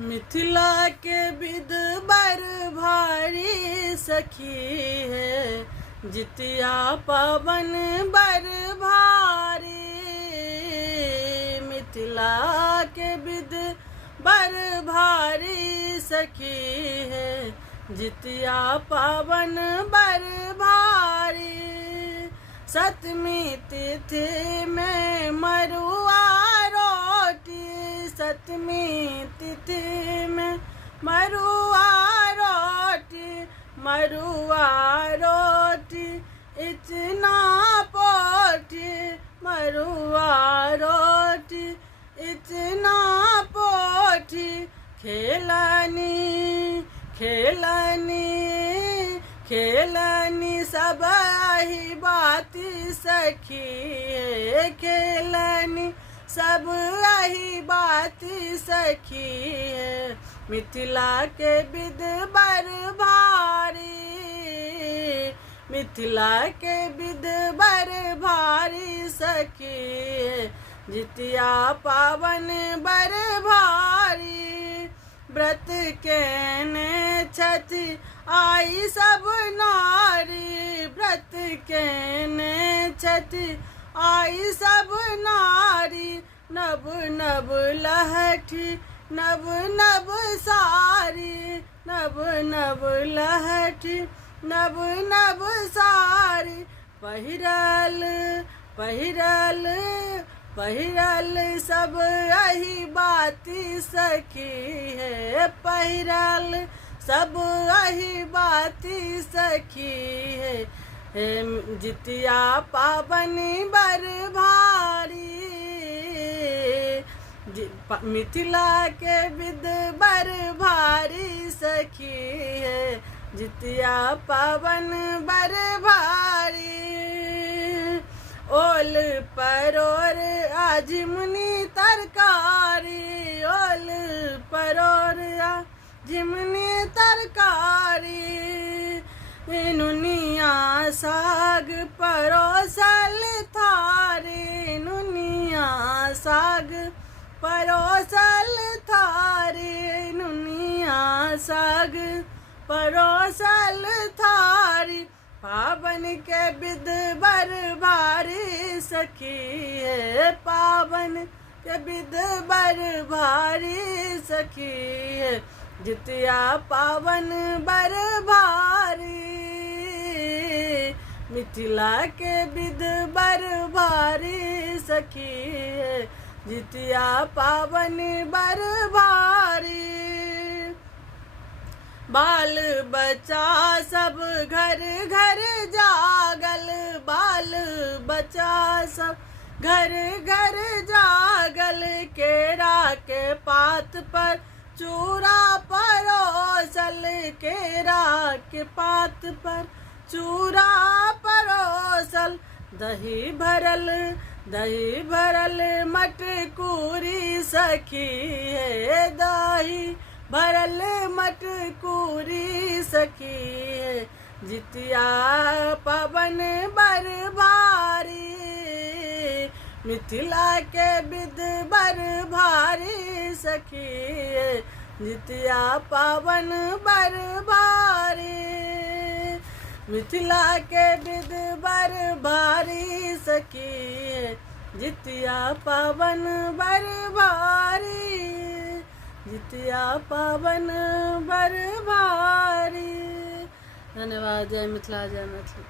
मिथिला के बिद बर भारी सखी है, जितिया पावन बर भारी। मिथिला के बिद बर भारी सखी है, जितिया पावन बर भारी। सतमी तिथि में मरुआ रोटी, सतमी तिथि में मरुआ रोटी, मरुआ रोटी इतना पोटी, मरुआ रोटी इतना पोटी। खेलनी खेलनी खेलनी सब ही बाती सखी है, खेलनी सब ही बाती सखी है। मिथिला के बिद बर भारी, मिथिला के बिद बर भारी सखी है, जितिया पावन बर भारी। व्रत केने छठी आई सब नारी, व्रत केने छठी आई सब नारी। नब नब लहठी नब नब सारी, नब नब लहठी नब नब सारी। पहिरल पहिरल पहिरल सब यही बाती सखी है, पहिरल सब यही बाती सखी है। जितिया पावन बर भारी, मिथिला के बिद बर भारी सखी है, जितिया पावन बर भारी। ओल परोर आजिमनी तरकारी, ओल परोर आजिमनी तरकारी। नुनिया साग परोसल थारी, नुनिया साग परोसल थारी, नुनिया साग परोसल थारी। पावन के बिद बर भारी सखी है, पावन के बिद बर भारी सखी है, जितिया पावन बर भारी। मिथिला के बिद बर भारी सखी है, जितिया पावन बर भारी। बाल बच्चा सब घर घर जागल, बाल बच्चा सब घर घर जागल। केरा के पात पर चूरा परोसल, केरा के पात पर चूरा परोसल। दही भरल मटकूरी सखी है, दही भरल मटकूरी सखी है, जितिया पावन बर भारी। मिथिला के बिद बर भारी सखी है, जितिया पावन बर भारी। मिथिला के बिद बर भारी सखी है, जितिया पावन बर भारी, जितिया पावन बर भारी। धन्यवाद। जय मिथिला जय मैथिली।